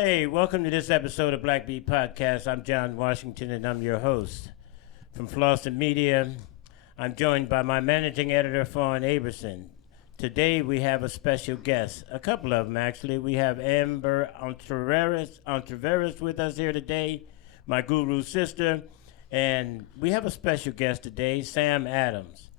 Hey, welcome to this episode of Black Beat Podcast. I'm John Washington, and I'm your host. From Floston Media, I'm joined by my managing editor, Fawn Aberson. Today, we have a special guest, a couple of them, actually. We have Amber Entreveres with us here today, my guru sister, and we have a special guest today, Sam Adams.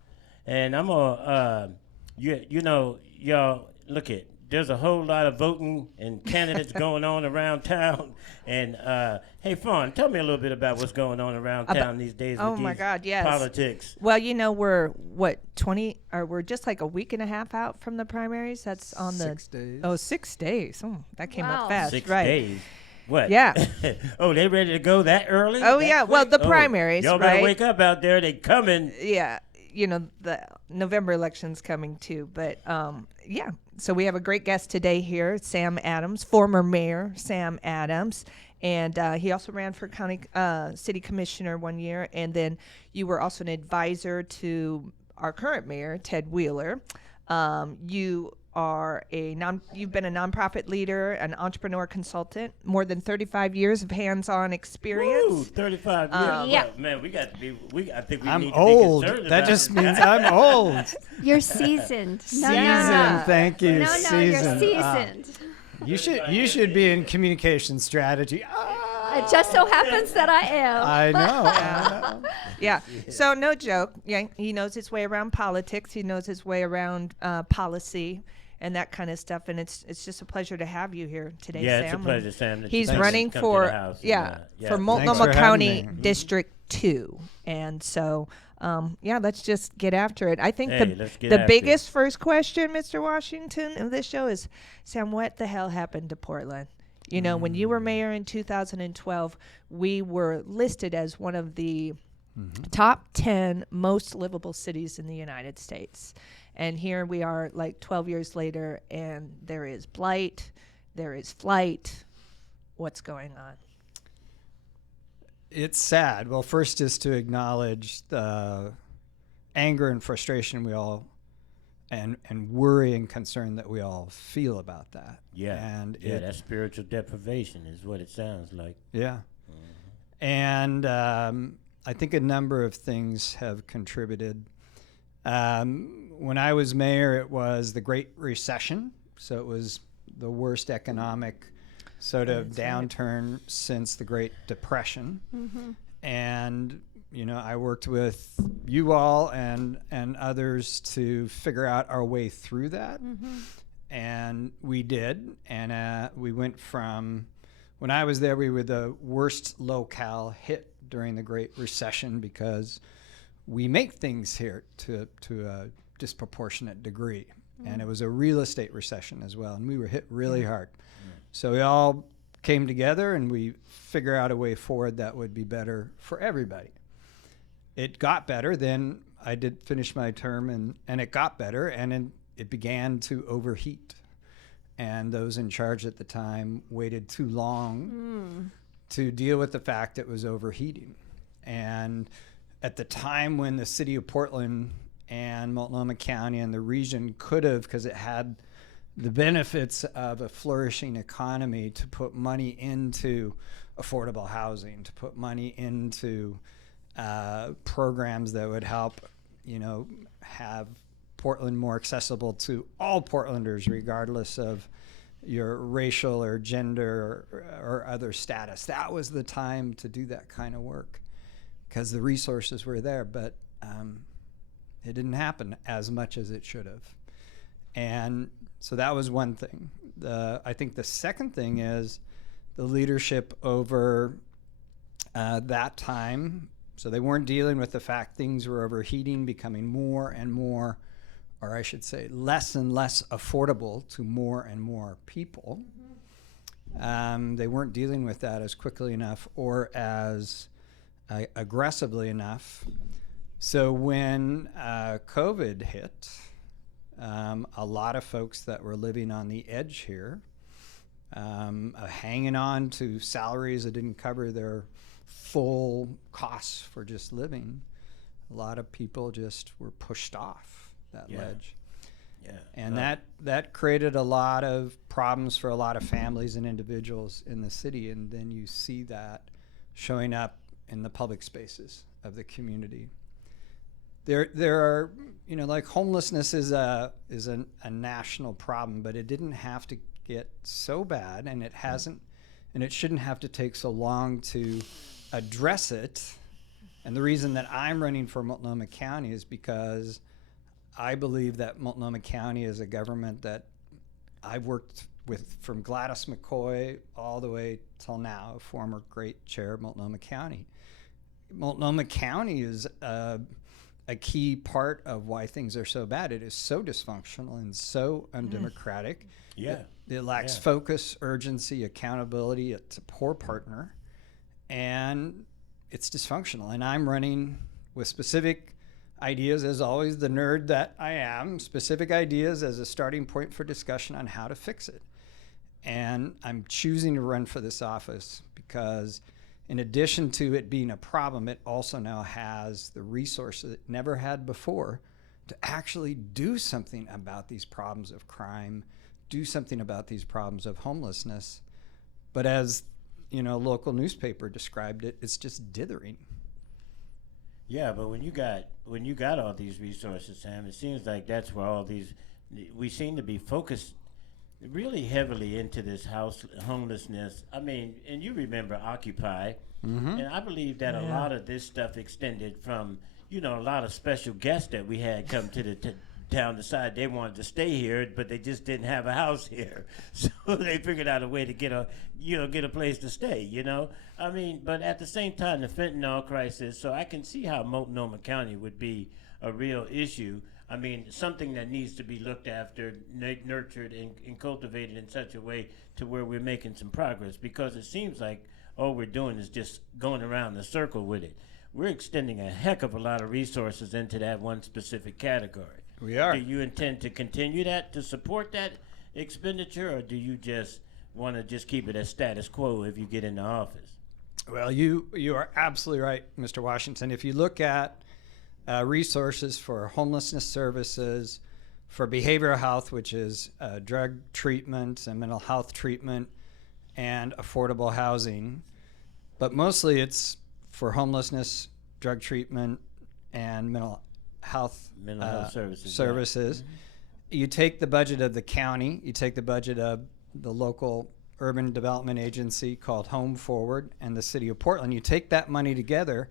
And I'm going to, y'all, look at, there's a whole lot of voting and candidates going on around town. And, hey, Fawn, tell me a little bit about what's going on around town these days with these politics. Well, we're, we're just like a week and a half out from the primaries. That's on 6 days. Oh, 6 days. Oh, that came up fast. 6 right. days. What? Yeah. Oh, they ready to go that early? Oh, that yeah. quick? Well, the primaries, y'all better wake up out there. They coming. Yeah. The November election's coming too. But, yeah. So we have a great guest today here, Sam Adams, former mayor Sam Adams. And he also ran for county city commissioner one year. And then you were also an advisor to our current mayor, Ted Wheeler. You are you've been a nonprofit leader, an entrepreneur consultant, more than 35 years of hands-on experience. Woo, 35 years. Yeah. Well, man, I think we I'm need old. to be concerned That about just this means guy. I'm old. You're seasoned. Seasoned, thank you. No, you're Seasoned. seasoned. You should be in communication strategy. It just so happens that I am. I know. Yeah. So no joke. Yeah, he knows his way around politics. He knows his way around policy and that kind of stuff. And it's just a pleasure to have you here today, Yeah, Sam. it's a pleasure, Sam. that you He's come running to the for house and, for Thanks Multnomah for County having me. District 2. And so let's just get after it. I think let's get the after biggest first question, Mr. Washington, of this show is, Sam, what the hell happened to Portland? When you were mayor in 2012, we were listed as one of the top 10 most livable cities in the United States. And here we are like 12 years later, and there is blight, there is flight. What's going on? It's sad. Well, first, just to acknowledge the anger and frustration we all and worry and concern that we all feel about that. Yeah. And that spiritual deprivation is what it sounds like. Yeah. And I think a number of things have contributed. When I was mayor, it was the Great Recession. So it was the worst economic sort of downturn since the Great Depression. Mm-hmm. And, I worked with you all and others to figure out our way through that. Mm-hmm. And we did. And we went from, when I was there, we were the worst locale hit during the Great Recession because we make things here to a disproportionate degree. Mm-hmm. And it was a real estate recession as well. And we were hit really hard. Mm-hmm. So we all came together and we figured out a way forward that would be better for everybody. It got better. Then I did finish my term and it got better, and it began to overheat. And those in charge at the time waited too long to deal with the fact it was overheating. And at the time when the city of Portland and Multnomah County and the region could have, because it had the benefits of a flourishing economy, to put money into affordable housing, to put money into programs that would help, have Portland more accessible to all Portlanders, regardless of your racial or gender or other status. That was the time to do that kind of work because the resources were there, but it didn't happen as much as it should have. And so that was one thing. I think the second thing is the leadership over that time. So they weren't dealing with the fact things were overheating, becoming more and more, or I should say less and less affordable to more and more people. Mm-hmm. They weren't dealing with that as quickly enough or as aggressively enough. So when COVID hit, a lot of folks that were living on the edge here, hanging on to salaries that didn't cover their full costs for just living, a lot of people just were pushed off that ledge. Yeah. And that created a lot of problems for a lot of families and individuals in the city. And then you see that showing up in the public spaces of the community. There are, like homelessness is a national problem, but it didn't have to get so bad, and it hasn't, and it shouldn't have to take so long to address it. And the reason that I'm running for Multnomah County is because I believe that Multnomah County is a government that I've worked with from Gladys McCoy all the way till now, a former great chair of Multnomah County. Multnomah County is a key part of why things are so bad. It is so dysfunctional and so undemocratic. Yeah. It lacks focus, urgency, accountability. It's a poor partner, and it's dysfunctional. And I'm running with specific ideas, as always, the nerd that I am, specific ideas as a starting point for discussion on how to fix it. And I'm choosing to run for this office because in addition to it being a problem, it also now has the resources it never had before to actually do something about these problems of crime, do something about these problems of homelessness. But as a local newspaper described it, it's just dithering. Yeah, but when you got all these resources, Sam, it seems like that's where we seem to be focused really heavily into this homelessness. I mean, and you remember Occupy, and I believe that a lot of this stuff extended from, a lot of special guests that we had come to the town decide they wanted to stay here, but they just didn't have a house here, so they figured out a way to get a place to stay. I mean, but at the same time, the fentanyl crisis. So I can see how Multnomah County would be a real issue. I mean, something that needs to be looked after, nurtured, and cultivated in such a way to where we're making some progress, because it seems like all we're doing is just going around the circle with it. We're extending a heck of a lot of resources into that one specific category. We are. Do you intend to continue that, to support that expenditure, or do you just want to just keep it as status quo if you get into office? Well, you are absolutely right, Mr. Washington. If you look at resources for homelessness services, for behavioral health, which is drug treatment and mental health treatment, and affordable housing, but mostly it's for homelessness, drug treatment, and mental health services. You take the budget of the county, you take the budget of the local urban development agency called Home Forward and the city of Portland, you take that money together,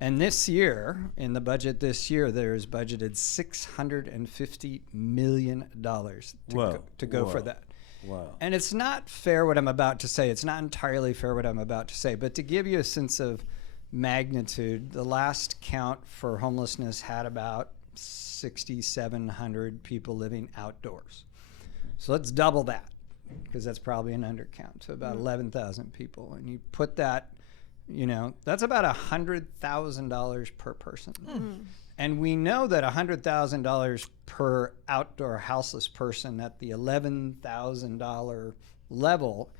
and this year, in the budget this year, there is budgeted $650 million to go for that. Wow. And it's not fair what I'm about to say. It's not entirely fair what I'm about to say, but to give you a sense of magnitude, the last count for homelessness had about 6,700 people living outdoors. So let's double that, because that's probably an undercount, so about 11,000 people. And you put that, that's about $100,000 per person. And we know that $100,000 per outdoor houseless person at the $11,000 level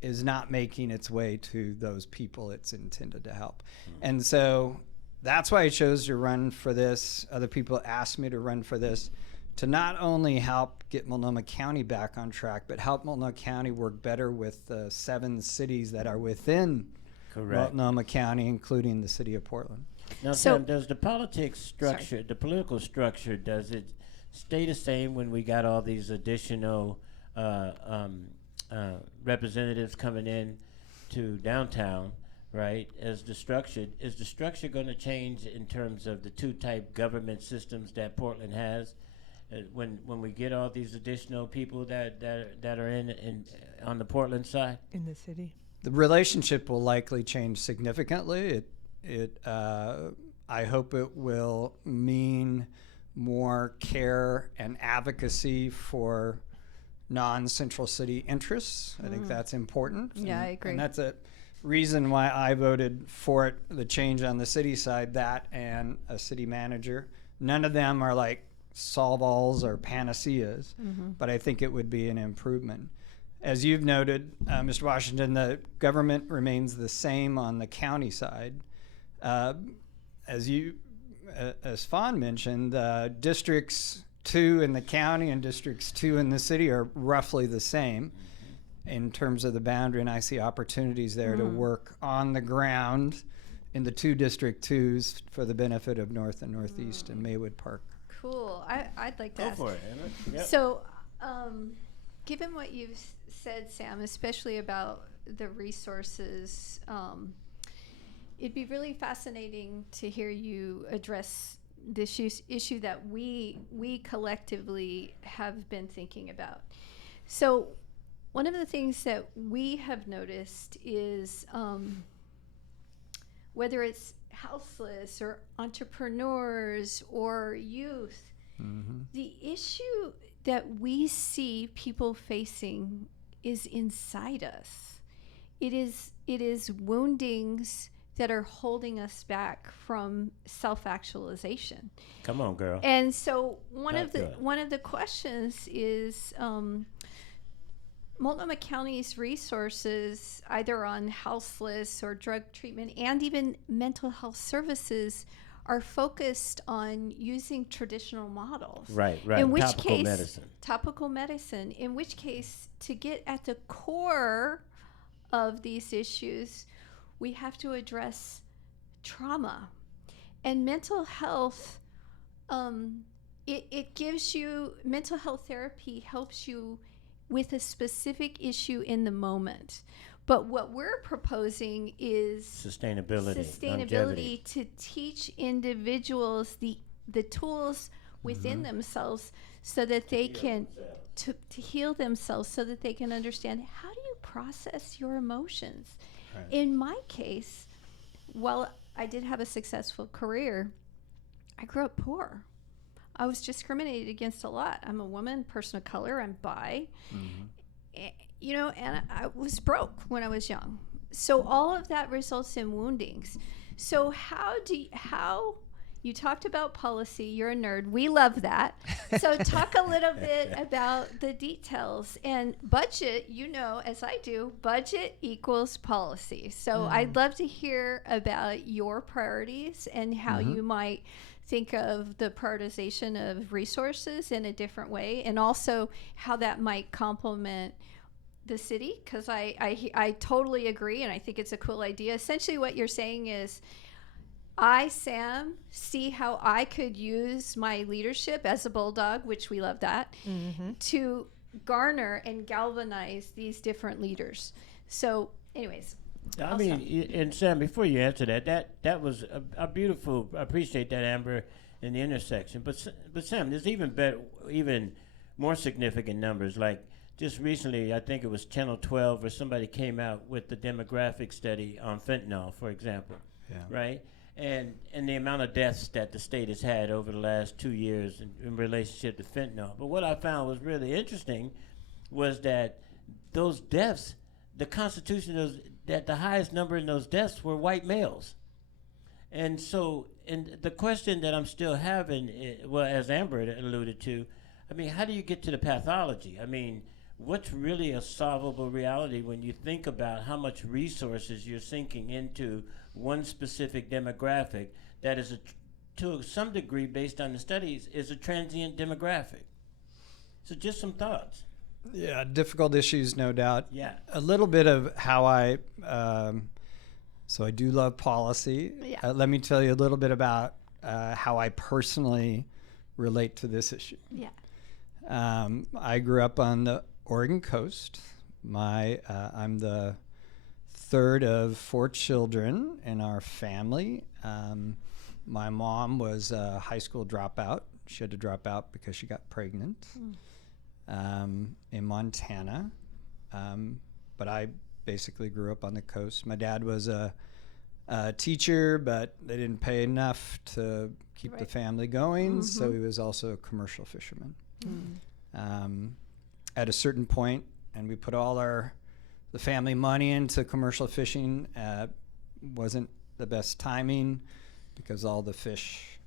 is not making its way to those people it's intended to help. And so that's why I chose to run for this. Other people asked me to run for this to not only help get Multnomah County back on track, but help Multnomah County work better with the 7 cities that are within Multnomah County, including the city of Portland. Now, Sam, does the the political structure, does it stay the same when we got all these additional representatives coming in to downtown, right? Is the structure going to change in terms of the 2-type government systems that Portland has? When we get all these additional people that are in on the Portland side in the city, the relationship will likely change significantly. I hope it will mean more care and advocacy for non-central city interests. I think that's important. Yeah, I agree. And that's a reason why I voted for it, the change on the city side, that and a city manager. None of them are like solve-alls or panaceas, but I think it would be an improvement. As you've noted, Mr. Washington, the government remains the same on the county side. As Fawn mentioned, districts 2 in the county and districts 2 in the city are roughly the same in terms of the boundary, and I see opportunities there to work on the ground in the 2 District 2s for the benefit of North and Northeast and Maywood Park. Cool. I'd like to Go ask. for it, Anna. Yep. So, given what you've said, Sam, especially about the resources, it'd be really fascinating to hear you address this issue that we collectively have been thinking about. So, one of the things that we have noticed is whether it's houseless or entrepreneurs or youth, the issue that we see people facing is inside us. It is woundings that are holding us back from self-actualization. Come on, girl. And so one Talk of the to it. one of the questions is Multnomah County's resources, either on houseless or drug treatment and even mental health services, are focused on using traditional models. Right. In which Topical case, medicine. topical medicine, in which case, to get at the core of these issues, we have to address trauma. And mental health, it gives you, mental health therapy helps you with a Mm-hmm. specific issue in the moment. But what we're proposing is Sustainability. Longevity. to teach individuals the tools within themselves so that they can to heal themselves, so that they can understand, how do you process your emotions. Right. In my case, while I did have a successful career, I grew up poor. I was discriminated against a lot. I'm a woman, person of color, I'm bi. And I was broke when I was young. So all of that results in woundings. So how you talked about policy, you're a nerd, we love that. So talk a little bit about the details. And budget, as I do, budget equals policy. So I'd love to hear about your priorities and how you might think of the prioritization of resources in a different way, and also how that might complement the city, because I totally agree, and I think it's a cool idea. Essentially what you're saying is, I, Sam, see how I could use my leadership as a bulldog, which we love that, to garner and galvanize these different leaders. So anyways, I mean, and Sam, before you answer that was a beautiful. I appreciate that, Amber, in the intersection. But Sam, there's even more significant numbers. Like just recently, I think it was Channel 12 or somebody came out with the demographic study on fentanyl, for example. Yeah. Right. And the amount of deaths that the state has had over the last 2 years in relationship to fentanyl. But what I found was really interesting was that those deaths, the constitution that the highest number in those deaths were white males. And so, and the question that I'm still having, as Amber alluded to, I mean, how do you get to the pathology? I mean, what's really a solvable reality when you think about how much resources you're sinking into one specific demographic that is, to some degree, based on the studies, is a transient demographic? So just some thoughts. Yeah, difficult issues, no doubt. Yeah. A little bit of how so I do love policy. Yeah. Let me tell you a little bit about how I personally relate to this issue. yeah. I grew up on the Oregon coast. I'm the third of 4 children in our family. My mom was a high school dropout. She had to drop out because she got pregnant. In Montana, but I basically grew up on the coast. My dad was a teacher, but they didn't pay enough to keep the family going, so he was also a commercial fisherman. At a certain point, and we put all the family money into commercial fishing, wasn't the best timing because all the fish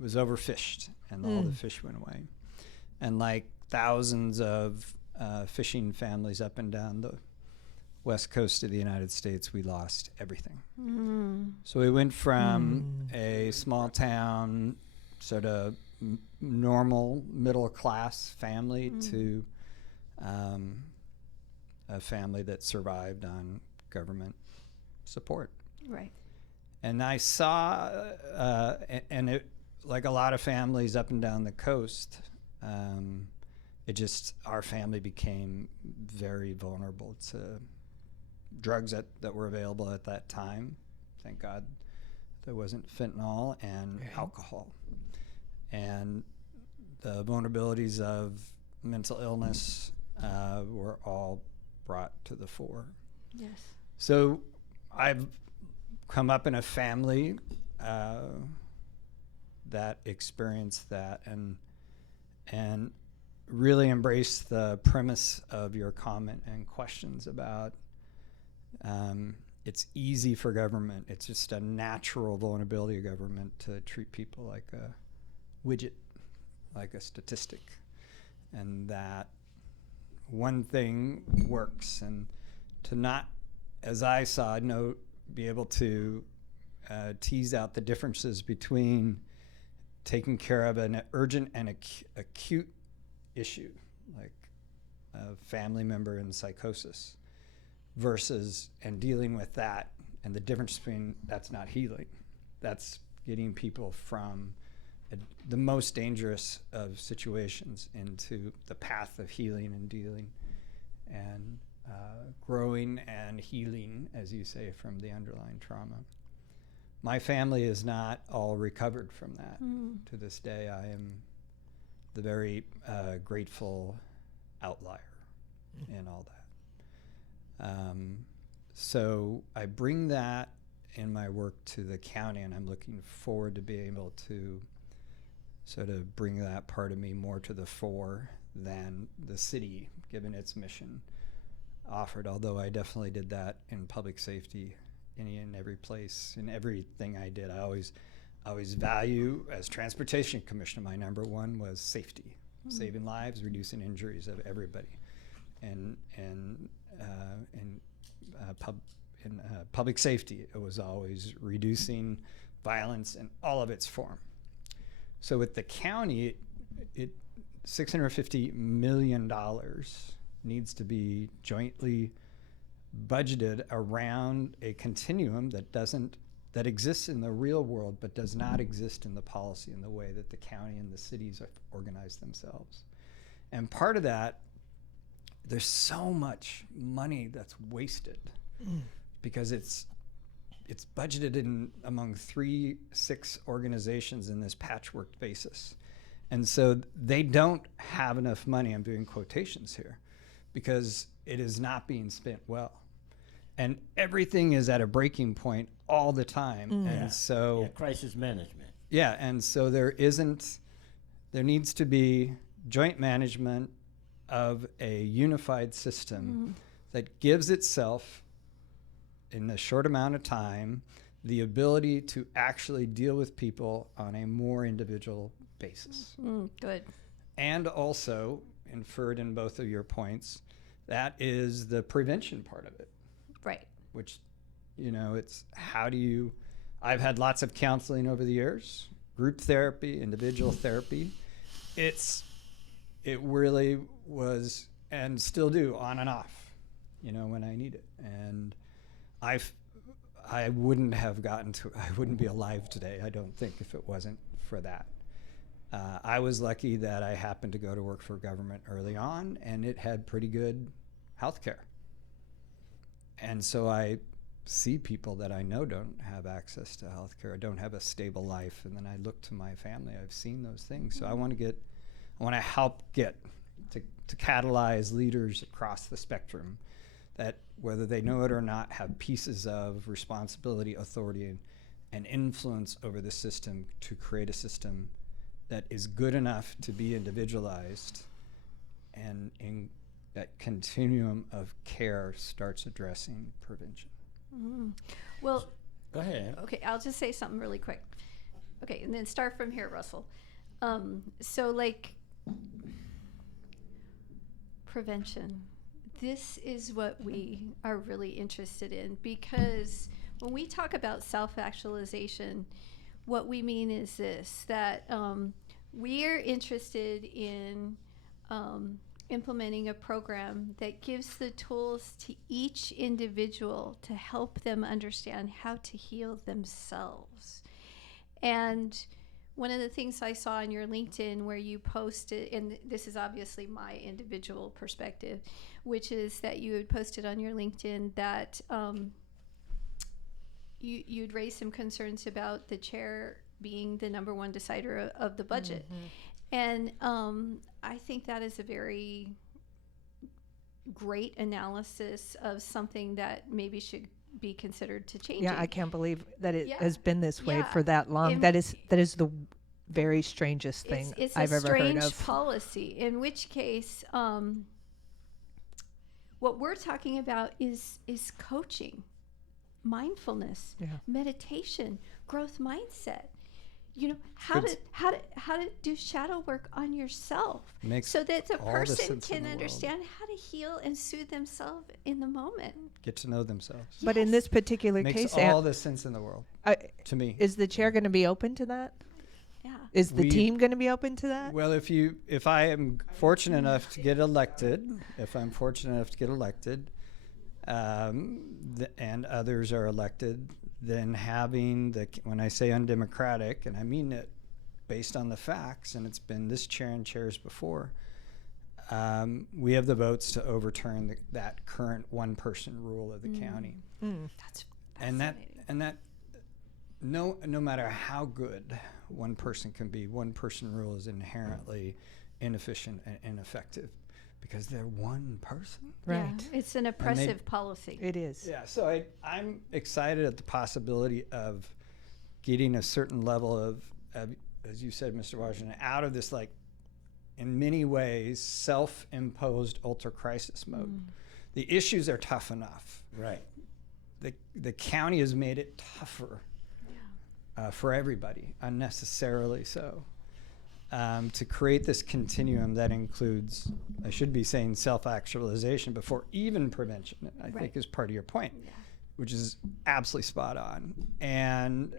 was overfished and all the fish went away. And like thousands of fishing families up and down the west coast of the United States, we lost everything. So we went from a small town, sort of normal middle class family to a family that survived on government support. Right. And I saw, and it, like a lot of families up and down the coast, our family became very vulnerable to drugs that were available at that time. Thank God there wasn't fentanyl and alcohol. And the vulnerabilities of mental illness were all brought to the fore. Yes. So I've come up in a family that experienced that and really embraced the premise of your comment and questions about it's easy for government. It's just a natural vulnerability of government to treat people like a widget, like a statistic, and that one thing works, and to not, as I saw, be able to tease out the differences between taking care of an urgent and acute issue, like a family member in psychosis, versus and dealing with that, and the difference between that's not healing, that's getting people from the most dangerous of situations into the path of healing and dealing and growing and healing, as you say, from the underlying trauma. My family is not all recovered from that. To this day, I am the very grateful outlier in all that. So I bring that in my work to the county, and I'm looking forward to being able to sort of bring that part of me more to the fore than the city, given its mission, offered, although I definitely did that in public safety in every place, in everything I did. I always value, as transportation commissioner, my number one was safety, saving lives, reducing injuries of everybody. In public safety, it was always reducing violence in all of its form. So with the county, $650 million needs to be jointly budgeted around a continuum that exists in the real world, but does not exist in the policy in the way that the county and the cities have organized themselves. And part of that, there's so much money that's wasted because it's budgeted in among 3-6 organizations in this patchwork basis. And so they don't have enough money, I'm doing quotations here, because it is not being spent well. And everything is at a breaking point all the time. And so crisis management. Yeah, and so there needs to be joint management of a unified system that gives itself, in a short amount of time, the ability to actually deal with people on a more individual basis. Good. And also, inferred in both of your points, that is the prevention part of it. Right. Which, it's how do you, I've had lots of counseling over the years, group therapy, individual therapy. It really was, and still do, on and off, when I need it. And I wouldn't have I wouldn't be alive today, I don't think, if it wasn't for that. I was lucky that I happened to go to work for government early on, and it had pretty good health care. And so I see people that I know don't have access to health care, don't have a stable life, and then I look to my family. I've seen those things. So I want to help to catalyze leaders across the spectrum that, whether they know it or not, have pieces of responsibility, authority, and influence over the system to create a system that is good enough to be individualized, and in that continuum of care starts addressing prevention. Well, go ahead. Okay, I'll just say something really quick. Okay, and then start from here, Russell. Prevention. This is what we are really interested in, because when we talk about self-actualization, what we mean is this, that we're interested in implementing a program that gives the tools to each individual to help them understand how to heal themselves. And one of the things I saw on your LinkedIn where you posted, and this is obviously my individual perspective, which is that you had posted on your LinkedIn that you'd raised some concerns about the chair being the number one decider of the budget. And I think that is a very great analysis of something that maybe should be considered to change. Yeah, I can't believe that it Yeah. has been this way Yeah. for that long. And that is the very strangest thing it's I've a ever heard strange of. policy, in which case what we're talking about is coaching, mindfulness, Yeah. meditation, growth mindset. You know, how to do shadow work on yourself Makes so that the all the person sense in can the world. understand how to heal and soothe themselves in the moment. Get to know themselves. But in this particular Makes case, all the sense in the world to me. is the chair going to be open to that? Yeah. Is the We- team going to be open to that? Well, if I am fortunate enough to get elected, and others are elected, then having when I say undemocratic, and I mean it based on the facts, and it's been this chair and chairs before, we have the votes to overturn that current one-person rule of the county. That's And fascinating. that no matter how good one person can be, one person rule is inherently inefficient and ineffective because they're one person. Right. Yeah, it's an oppressive policy. It is. Yeah, so I'm excited at the possibility of getting a certain level of as you said, Mr. Washington, out of this, like, in many ways, self-imposed ultra-crisis mode. The issues are tough enough. Right. The county has made it tougher for everybody, unnecessarily so. To create this continuum that includes, I should be saying self-actualization before even prevention, I think is part of your point, which is absolutely spot on. And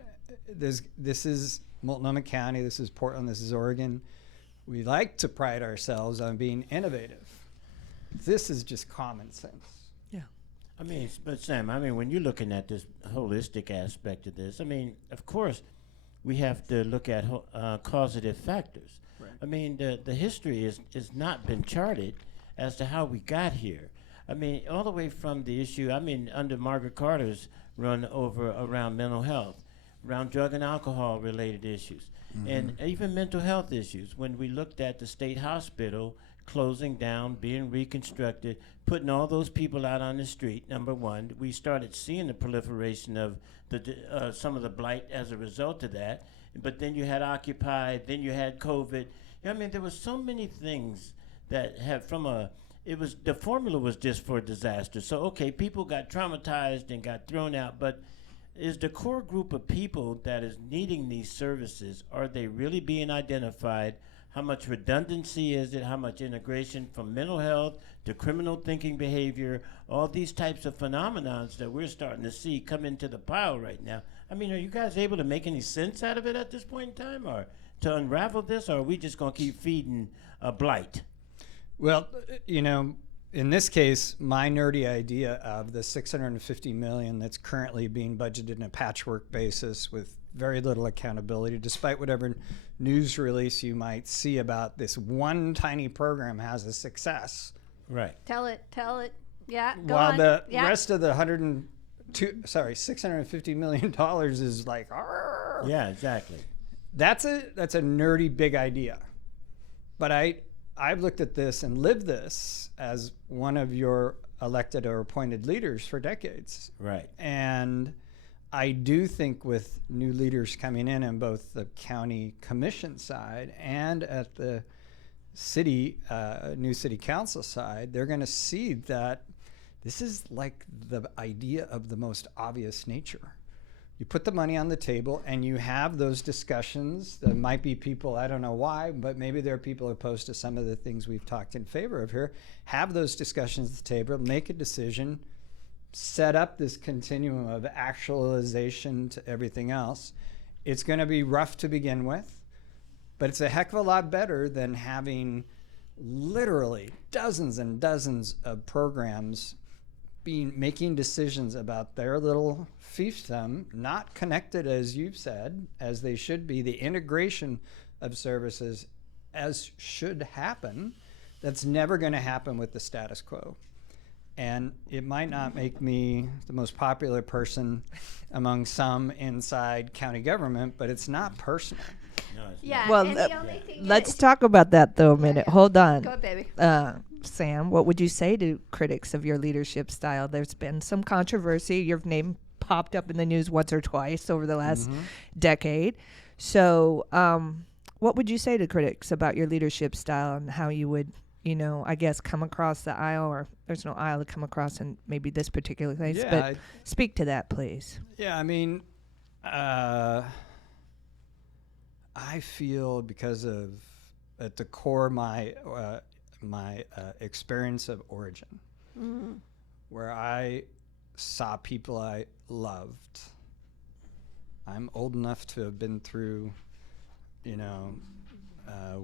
this is Multnomah County, this is Portland, this is Oregon. We like to pride ourselves on being innovative. This is just common sense. Yeah. I mean, but Sam, I mean, when you're looking at this holistic aspect of this, I mean, of course, we have to look at causative factors. Right. I mean, the history is not been charted as to how we got here. I mean, all the way from the issue, I mean, under Margaret Carter's run around mental health, around drug and alcohol related issues, and even mental health issues. When we looked at the state hospital closing down, being reconstructed, putting all those people out on the street, number one, we started seeing the proliferation of some of the blight as a result of that. But then you had Occupy, then you had COVID. I mean, there were so many things that have the formula was just for disaster. So, okay, people got traumatized and got thrown out, but is the core group of people that is needing these services, are they really being identified? How much redundancy is it? How much integration from mental health to criminal thinking behavior? All these types of phenomenons that we're starting to see come into the pile right now. I mean, are you guys able to make any sense out of it at this point in time, or to unravel this, or are we just going to keep feeding a blight? Well, in this case, my nerdy idea of the $650 million that's currently being budgeted on a patchwork basis with very little accountability, despite whatever news release you might see about this one tiny program has a success. Right. Tell it. Yeah, go While on. the Yeah. rest of the $650 million is like, "Arr." Yeah, exactly. That's a nerdy big idea. But I've looked at this and lived this as one of your elected or appointed leaders for decades. Right. And I do think with new leaders coming in on both the county commission side and at the city, new city council side, they're going to see that this is like the idea of the most obvious nature. You put the money on the table and you have those discussions. There might be people, I don't know why, but maybe there are people opposed to some of the things we've talked in favor of here. Have those discussions at the table, make a decision, set up this continuum of actualization to everything else. It's going to be rough to begin with. But it's a heck of a lot better than having literally dozens and dozens of programs making decisions about their little fiefdom, not connected, as you've said, as they should be. The integration of services as should happen, that's never going to happen with the status quo. And it might not make me the most popular person among some inside county government, but it's not personal. No, it's Yeah. not. Well, and the only thing let's is, talk about that though a minute. yeah. Hold on. Go, baby. Sam, what would you say to critics of your leadership style? There's been some controversy. Your name popped up in the news once or twice over the last decade. So, what would you say to critics about your leadership style and how you would, I guess, come across the aisle, or there's no aisle to come across in maybe this particular case, but speak to that, please. Yeah, I mean, I feel because of, at the core, my experience of origin, where I saw people I loved. I'm old enough to have been through,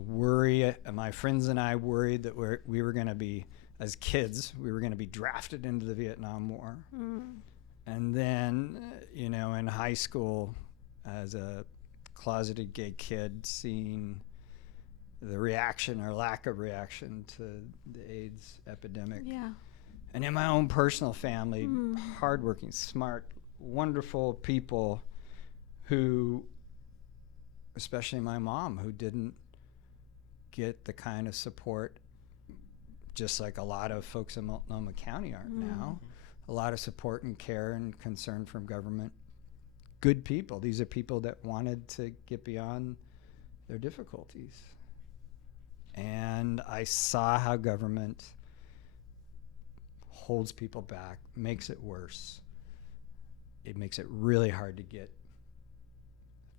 worry. My friends and I worried that we were going to be, as kids, we were going to be drafted into the Vietnam War. And then, in high school, as a closeted gay kid, seeing the reaction or lack of reaction to the AIDS epidemic. Yeah. And in my own personal family, hardworking, smart, wonderful people who, especially my mom, who didn't get the kind of support, just like a lot of folks in Multnomah County aren't now, a lot of support and care and concern from government. Good people. These are people that wanted to get beyond their difficulties. And I saw how government holds people back, makes it worse. It makes it really hard to get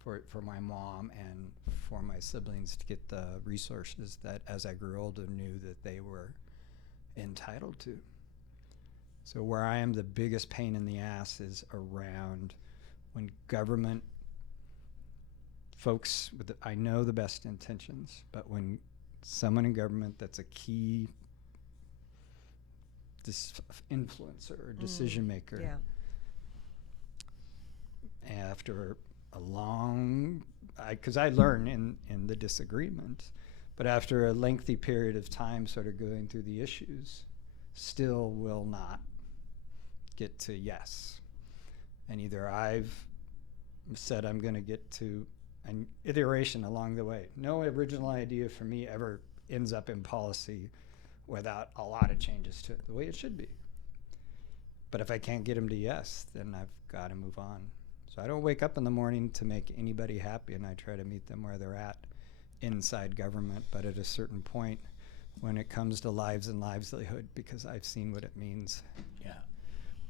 for my mom and for my siblings to get the resources that, as I grew older, knew that they were entitled to. So where I am the biggest pain in the ass is around when government folks with I know the best intentions, but when someone in government that's a key influencer or decision maker, after a long, because I learn in the disagreement, but after a lengthy period of time sort of going through the issues, still will not get to yes. And either I've said I'm going to get to an iteration along the way. No original idea for me ever ends up in policy without a lot of changes to it, the way it should be. But if I can't get them to yes, then I've got to move on. So I don't wake up in the morning to make anybody happy, and I try to meet them where they're at inside government. But at a certain point, when it comes to lives and livelihood, because I've seen what it means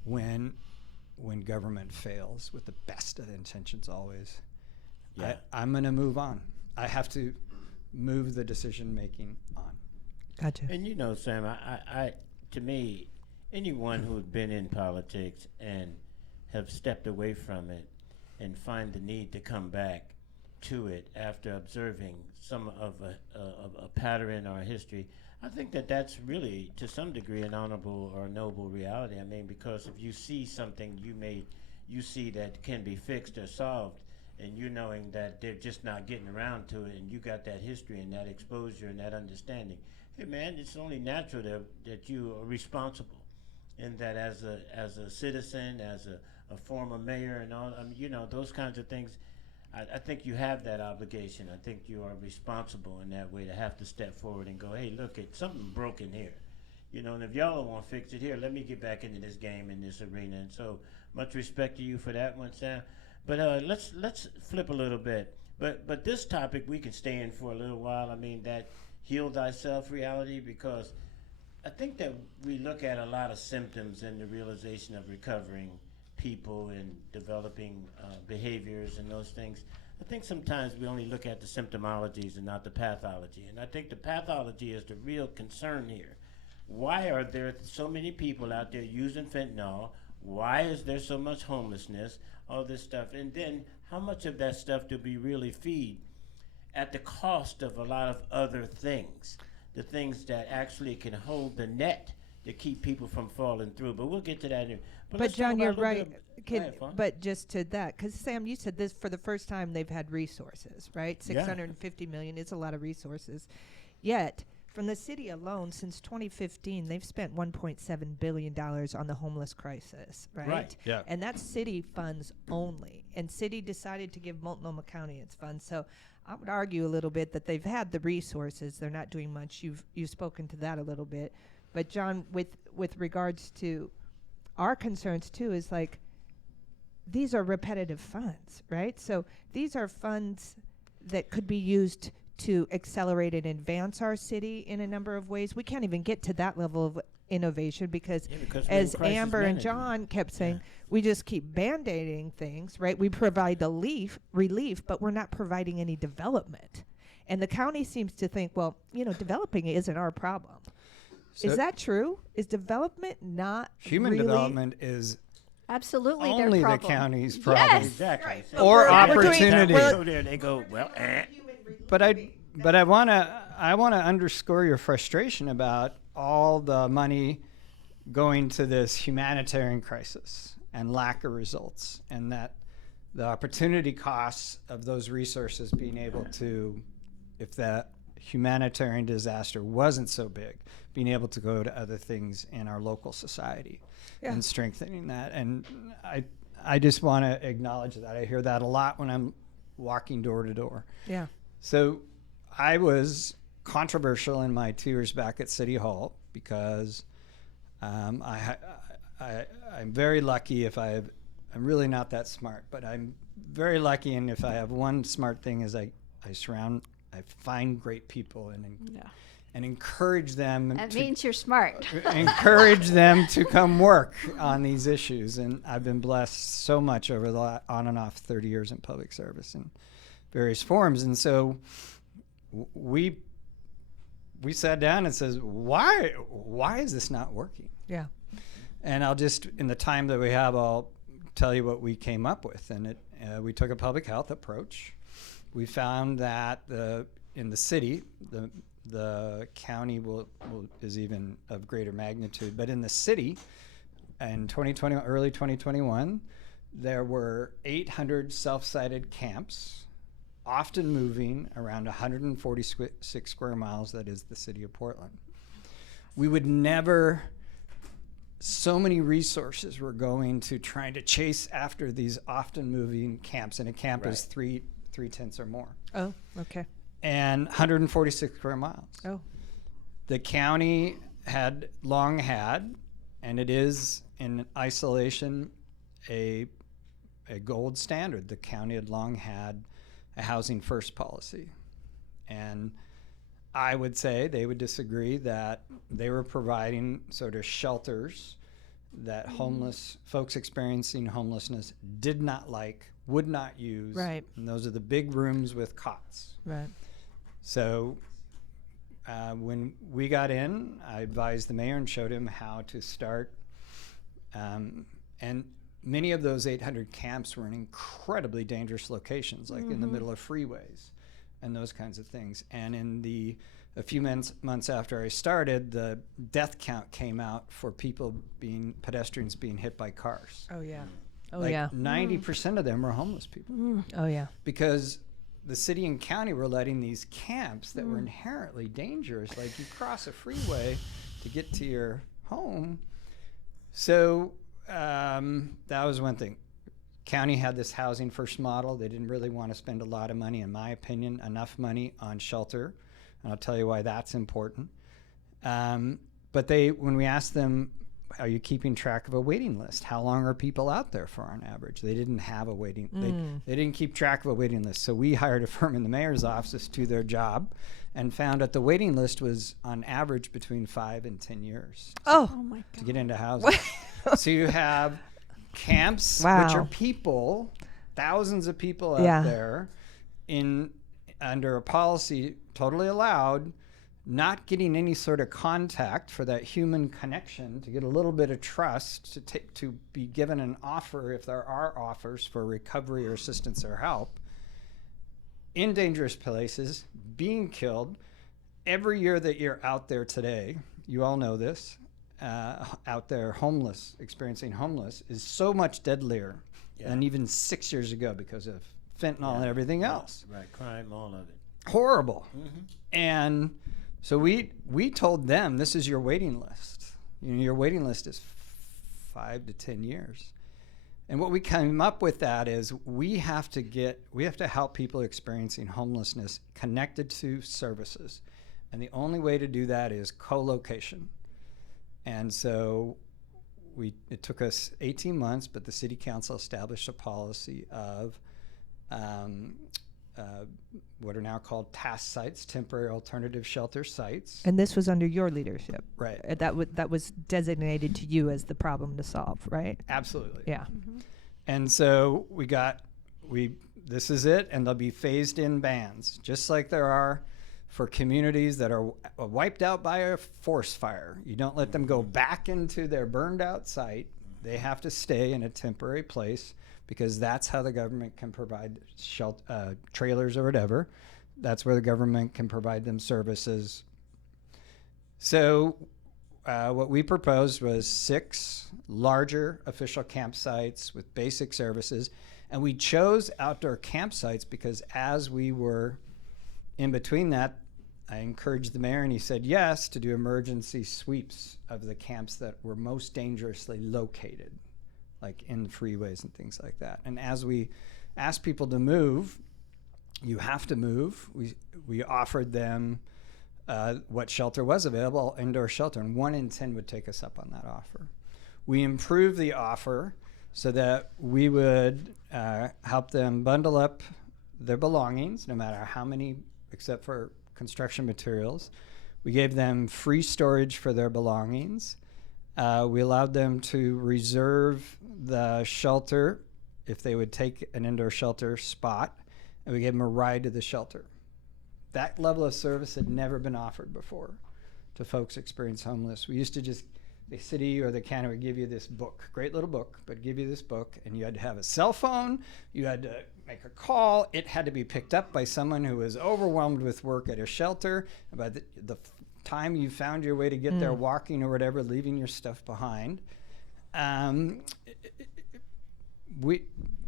when government fails with the best of intentions always, I'm going to move on. I have to move the decision making on. Gotcha. And Sam, I to me, anyone who's been in politics and have stepped away from it and find the need to come back to it after observing some of a pattern or a history, I think that that's really, to some degree, an honorable or noble reality. I mean, because if you see something you see that can be fixed or solved, and you knowing that they're just not getting around to it, and you got that history and that exposure and that understanding, hey man, it's only natural that you are responsible, and that as a citizen, as a former mayor, and all, those kinds of things. I think you have that obligation. I think you are responsible in that way to have to step forward and go, hey, look, it's something broken here. And if y'all don't want to fix it here, let me get back into this game, in this arena. And so much respect to you for that one, Sam. But let's flip a little bit. But this topic we can stay in for a little while. I mean, that heal thyself reality, because I think that we look at a lot of symptoms in the realization of recovering people and developing behaviors and those things. I think sometimes we only look at the symptomologies and not the pathology. And I think the pathology is the real concern here. Why are there so many people out there using fentanyl? Why is there so much homelessness? All this stuff. And then how much of that stuff do we really feed? at the cost of a lot of other things, the things that actually can hold the net to keep people from falling through. But we'll get to that. But let's talk John, about you're a little right. bit go ahead, Fawn. But just to that, because Sam, you said this for the first time they've had resources, right? Yeah. $650 million is a lot of resources. Yet, from the city alone, since 2015, they've spent $1.7 billion on the homeless crisis, right? Right. Yeah. And that's city funds only. And city decided to give Multnomah County its funds. So I would argue a little bit that they've had the resources. They're not doing much. You've spoken to that a little bit. But John, with regards to our concerns too, is like these are repetitive funds, right? So these are funds that could be used to accelerate and advance our city in a number of ways. We can't even get to that level of innovation because Because we're in as crisis Amber and management. John kept saying, Yeah. we just keep band-aiding things, right? We provide the relief, but we're not providing any development. And the county seems to think, well, developing isn't our problem. Is So that true? Is development not human really development is Absolutely, only their the problem. county's Yes. problem. Exactly. But Or we're doing- opportunity. They go there, they go, well, But I want to underscore your frustration about all the money going to this humanitarian crisis and lack of results, and that the opportunity costs of those resources being able to, if that humanitarian disaster wasn't so big, being able to go to other things in our local society and strengthening that. And I just want to acknowledge that. I hear that a lot when I'm walking door to door. Yeah. So I was controversial in my 2 years back at City Hall because I'm very lucky I'm really not that smart, but I'm very lucky, and if I have one smart thing is I find great people and encourage them. That means you're smart. encourage them to come work on these issues. And I've been blessed so much over the on and off 30 years in public service in various forms. And so we sat down and says, why is this not working? Yeah. And I'll just, in the time that we have, I'll tell you what we came up with. And we took a public health approach. We found that in the city, the county is even of greater magnitude, but in the city, in early 2021, there were 800 self-sited camps, often moving around 146 square miles. That is the city of Portland. We would never. So many resources were going to trying to chase after these often moving camps, and a camp is three tents or more. Oh, okay. And 146 square miles. Oh. The county had long had, and it is in isolation, a gold standard. The county had long had a housing first policy. And I would say they would disagree that they were providing sort of shelters that homeless folks experiencing homelessness did not like, would not use. Right. And those are the big rooms with cots. Right. So when we got in, I advised the mayor and showed him how to start. And many of those 800 camps were in incredibly dangerous locations, like in the middle of freeways and those kinds of things. And in a few months after I started, the death count came out for pedestrians being hit by cars. Oh, yeah. Oh, Like yeah. 90% of them were homeless people. Oh, yeah. Because the city and county were letting these camps that were inherently dangerous, like you cross a freeway to get to your home. So that was one thing. County had this housing first model. They didn't really want to spend a lot of money, in my opinion, enough money on shelter. And I'll tell you why that's important. But when we asked them, are you keeping track of a waiting list? How long are people out there for on average? They didn't have a waiting. They didn't keep track of a waiting list. So we hired a firm in the mayor's office to do their job, and found that the waiting list was on average between 5 and 10 years Oh my to God. get into housing. So you have camps, which Wow. are people, thousands of people out Yeah. there, under a policy totally allowed, not getting any sort of contact for that human connection, to get a little bit of trust, to be given an offer if there are offers for recovery or assistance or help. in dangerous places, being killed. Every year that you're out there today, you all know this, out there homeless, experiencing homeless, is so much deadlier than even 6 years ago because of fentanyl and everything else. Right, crime, all of it. Horrible. And so we told them, this is your waiting list. You know, your waiting list is 5 to 10 years. And what we came up with that is we have to help people experiencing homelessness connected to services. And the only way to do that is co-location. And so it took us 18 months, but the city council established a policy of what are now called TAS sites, temporary alternative shelter sites. And this was under your leadership. Right. That was designated to you as the problem to solve, right? Absolutely. Yeah. And so this is it, and there'll be phased in bans, just like there are for communities that are wiped out by a forest fire. You don't let them go back into their burned out site. They have to stay in a temporary place because that's how the government can provide trailers or whatever. That's where the government can provide them services. So what we proposed was 6 larger official campsites with basic services. And we chose outdoor campsites because as we were in between that, I encouraged the mayor, and he said yes, to do emergency sweeps of the camps that were most dangerously located, like in freeways and things like that. And as we asked people to move, you have to move. We offered them what shelter was available, indoor shelter, and 1 in 10 would take us up on that offer. We improved the offer so that we would help them bundle up their belongings, no matter how many, except for construction materials. We gave them free storage for their belongings. We allowed them to reserve the shelter if they would take an indoor shelter spot, and we gave them a ride to the shelter. That level of service had never been offered before to folks experiencing homeless. We used to just, the city or the county would give you this book, great little book, but give you this book, and you had to have a cell phone, you had to make a call, it had to be picked up by someone who was overwhelmed with work at a shelter. And by the time you found your way to get there, walking or whatever, leaving your stuff behind.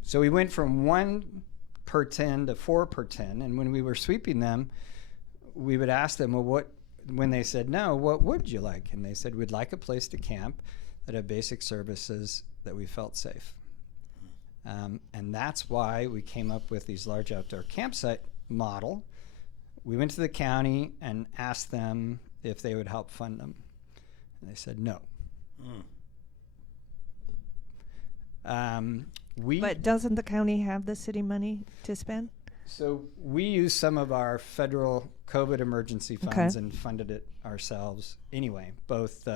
So we went from 1 per 10 to 4 per 10, and when we were sweeping them, we would ask them, well, when they said no, what would you like? And they said, we'd like a place to camp that had basic services that we felt safe. And that's why we came up with these large outdoor campsite model. We went to the county and asked them if they would help fund them. And they said no. But doesn't the county have the city money to spend? So we used some of our federal COVID emergency funds and funded it ourselves anyway, both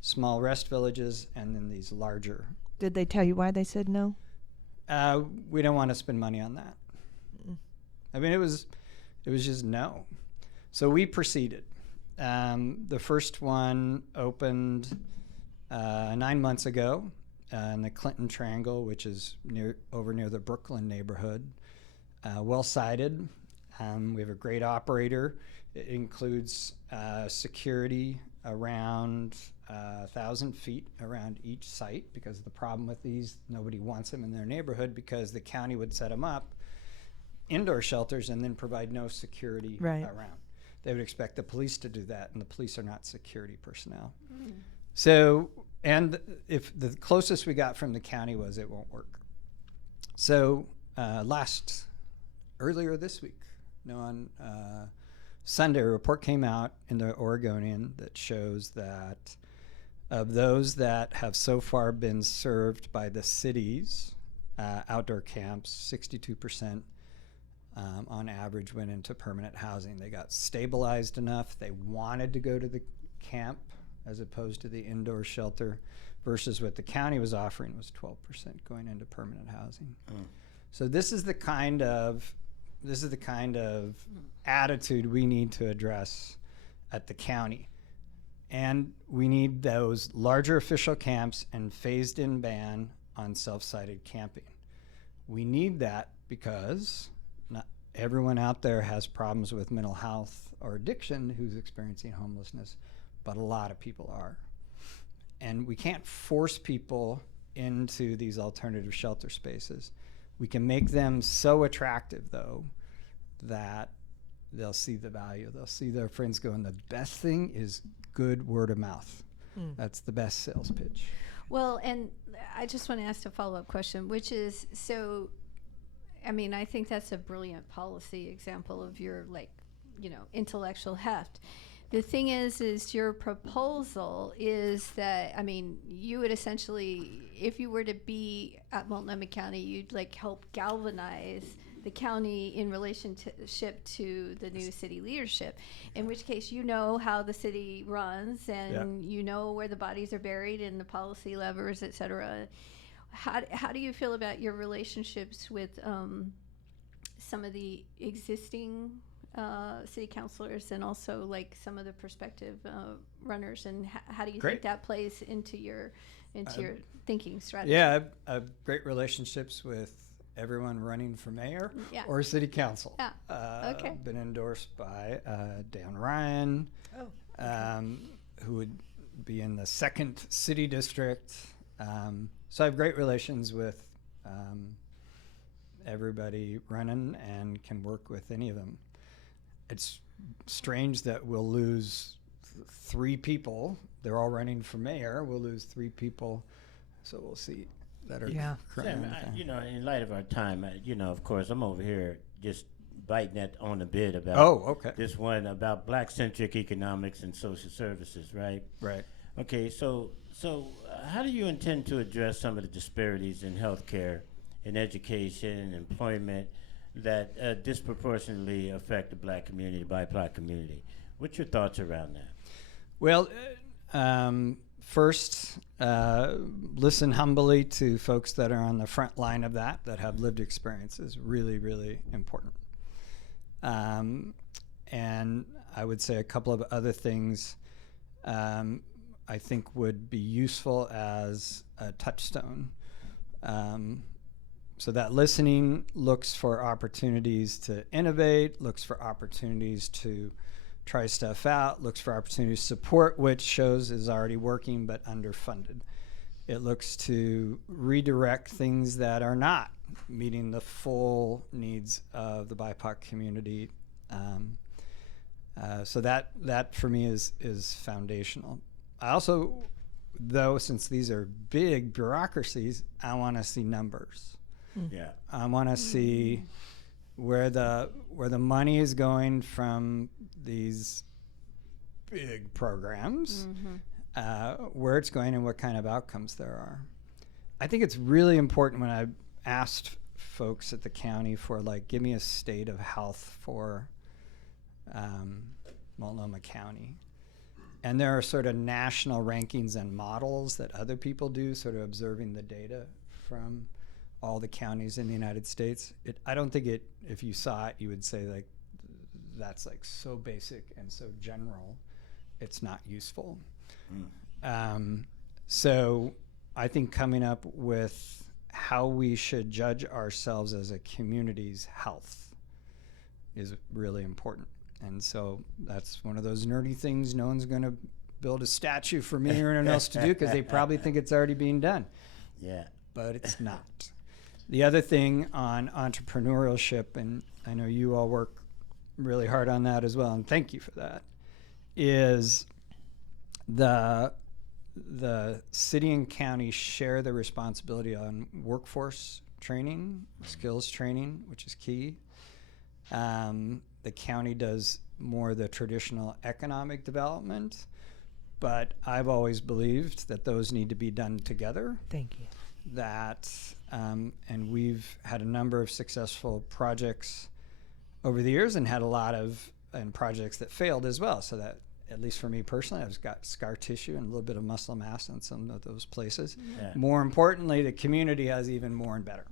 small rest villages and then these larger. Did they tell you why they said no? We don't want to spend money on that. I mean, it was just no. So we proceeded. The first one opened 9 months ago in the Clinton Triangle, which is over near the Brooklyn neighborhood. Well sited. We have a great operator. It includes security around 1,000 feet around each site, because the problem with these, nobody wants them in their neighborhood because the county would set them up indoor shelters and then provide no security around. They would expect the police to do that, and the police are not security personnel. So, and if the closest we got from the county was it won't work. So earlier this week, on Sunday, a report came out in the Oregonian that shows that of those that have so far been served by the city's outdoor camps, 62% on average went into permanent housing. They got stabilized enough. They wanted to go to the camp as opposed to the indoor shelter, versus what the county was offering was 12% going into permanent housing. So this is the kind of attitude we need to address at the county. And we need those larger official camps and phased in ban on self-sided camping. We need that because everyone out there has problems with mental health or addiction who's experiencing homelessness, but a lot of people are. And we can't force people into these alternative shelter spaces. We can make them so attractive, though, that they'll see the value. They'll see their friends go, and the best thing is good word of mouth. That's the best sales pitch. Well, and I just want to ask a follow-up question, which is, so, I mean, I think that's a brilliant policy example of your, like, you know, intellectual heft. The thing is your proposal is that, I mean, you would essentially, if you were to be at Multnomah County, you'd like help galvanize the county in relationship to the new city leadership, in which case you know how the city runs and you know where the bodies are buried and the policy levers, et cetera. How do you feel about your relationships with some of the existing city councilors and also like some of the prospective runners, and how do you think that plays into your thinking strategy? Yeah, I have great relationships with everyone running for mayor or city council. Okay. Been endorsed by Dan Ryan, who would be in the 2nd city district. So I have great relations with everybody running and can work with any of them. It's strange that we'll lose 3 people. They're all running for mayor. We'll lose 3 people. So we'll see that are currently. Sam, you know, in light of our time, you know, of course, I'm over here just biting that on a bit about this one about black-centric economics and social services, right? Right. Okay, so how do you intend to address some of the disparities in healthcare, in education, and employment that disproportionately affect the black community, BIPOC community? What's your thoughts around that? Well, first, listen humbly to folks that are on the front line of that have lived experience is really, really important. And I would say a couple of other things I think would be useful as a touchstone. So that listening looks for opportunities to innovate, looks for opportunities to try stuff out, looks for opportunities to support, which shows is already working but underfunded. It looks to redirect things that are not meeting the full needs of the BIPOC community. So that for me is foundational. I also, though, since these are big bureaucracies, I want to see numbers. Yeah. I want to see where the money is going from these big programs, where it's going and what kind of outcomes there are. I think it's really important when I asked folks at the county for, like, give me a state of health for Multnomah County. And there are sort of national rankings and models that other people do, sort of observing the data from all the counties in the United States. I don't think if you saw it, you would say, like, that's like so basic and so general, it's not useful. So I think coming up with how we should judge ourselves as a community's health is really important. And so that's one of those nerdy things. No one's going to build a statue for me or anyone else to do because they probably think it's already being done. Yeah. But it's not. The other thing on entrepreneurship, and I know you all work really hard on that as well, and thank you for that, is the city and county share the responsibility on workforce training, skills training, which is key. The county does more of the traditional economic development, but I've always believed that those need to be done together. Thank you. And we've had a number of successful projects over the years and had a lot of projects that failed as well. So that, at least for me personally, I've got scar tissue and a little bit of muscle mass in some of those places. Yeah. More importantly, the community has even more and better.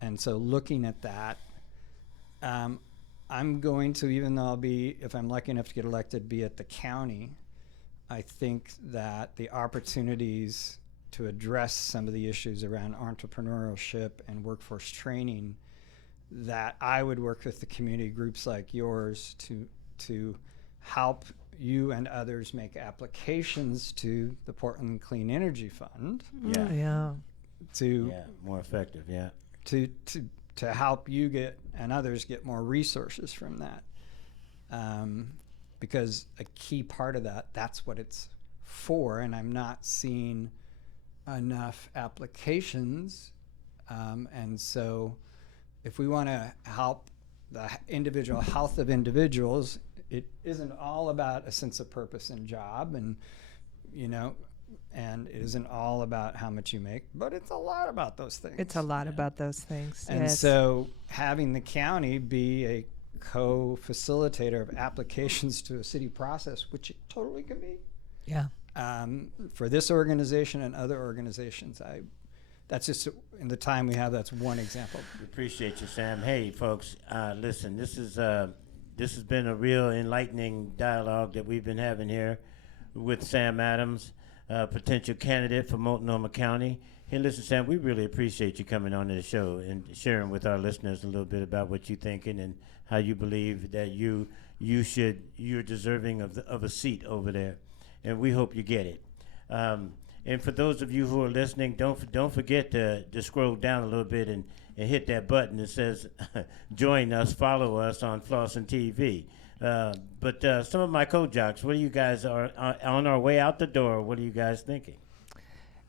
And so looking at that, I'm going to, even though I'll be, if I'm lucky enough to get elected, be at the county, I think that the opportunities to address some of the issues around entrepreneurship and workforce training that I would work with the community groups like yours to help you and others make applications to the Portland Clean Energy Fund Yeah. Yeah. to Yeah. More effective. Yeah. to help you get and others get more resources from that. Because a key part of that's what it's for, and I'm not seeing enough applications. And so if we want to help the individual health of individuals, it isn't all about a sense of purpose and job, and and it isn't all about how much you make, but it's a lot about those things. It's a lot about those things. And yes. so having the county be a co-facilitator of applications to a city process, which it totally can be, Yeah. for this organization and other organizations, that's just in the time we have. That's one example. We appreciate you, Sam. Hey, folks, listen. This has been a real enlightening dialogue that we've been having here with Sam Adams, potential candidate for Multnomah County. Hey, listen, Sam, we really appreciate you coming on to the show and sharing with our listeners a little bit about what you're thinking and how you believe that you're deserving of a seat over there, and we hope you get it. And for those of you who are listening, don't forget to scroll down a little bit and hit that button that says join us, follow us on Flossin TV. But some of my co-jocks, what do you guys are on our way out the door? What are you guys thinking?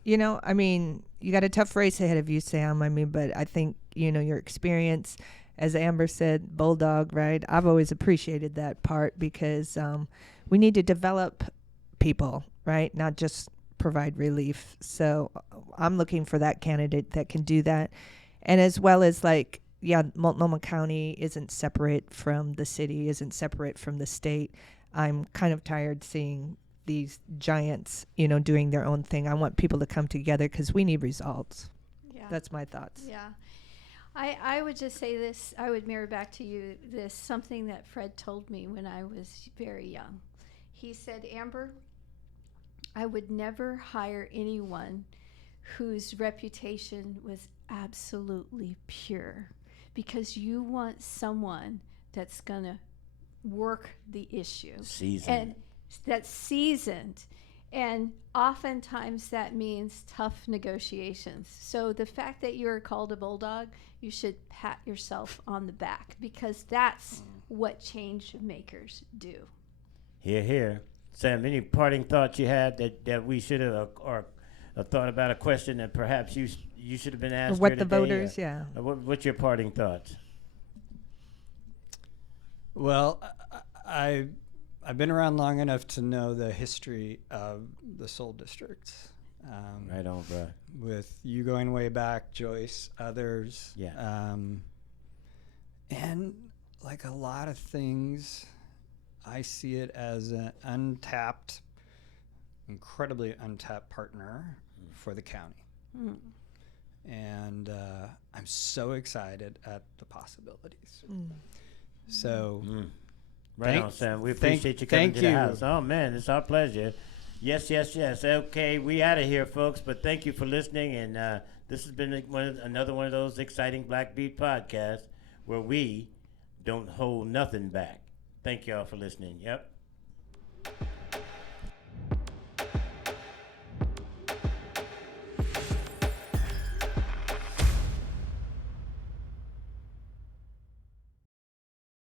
You got a tough race ahead of you, Sam. But I think, your experience, as Amber said, bulldog, right? I've always appreciated that part because we need to develop people, right? Not just provide relief. So I'm looking for that candidate that can do that. And as well as Multnomah County isn't separate from the city, isn't separate from the state. I'm kind of tired seeing these giants, doing their own thing. I want people to come together because we need results. Yeah. That's my thoughts. Yeah. I would just say this, I would mirror back to you this, something that Fred told me when I was very young. He said, Amber, I would never hire anyone whose reputation was absolutely pure, because you want someone that's going to work the issue. Seasoned. And that's seasoned. And oftentimes that means tough negotiations. So the fact that you're called a bulldog, you should pat yourself on the back, because that's what change makers do. Hear, hear. Sam, any parting thoughts you had that we should have, or thought about a question that perhaps you should have been asked? What here the today, voters, yeah. What's your parting thoughts? Well, I've been around long enough to know the history of the Soul District. Right on, bro. With you going way back, Joyce, others. Yeah. And like a lot of things, I see it as an incredibly untapped partner for the county. Mm. And I'm so excited at the possibilities. Mm. So Right on, Sam. We appreciate you coming to the house. Oh, man, it's our pleasure. Yes. Okay, we out of here, folks, but thank you for listening. And this has been another one of those exciting Black Beat podcasts where we don't hold nothing back. Thank you all for listening. Yep.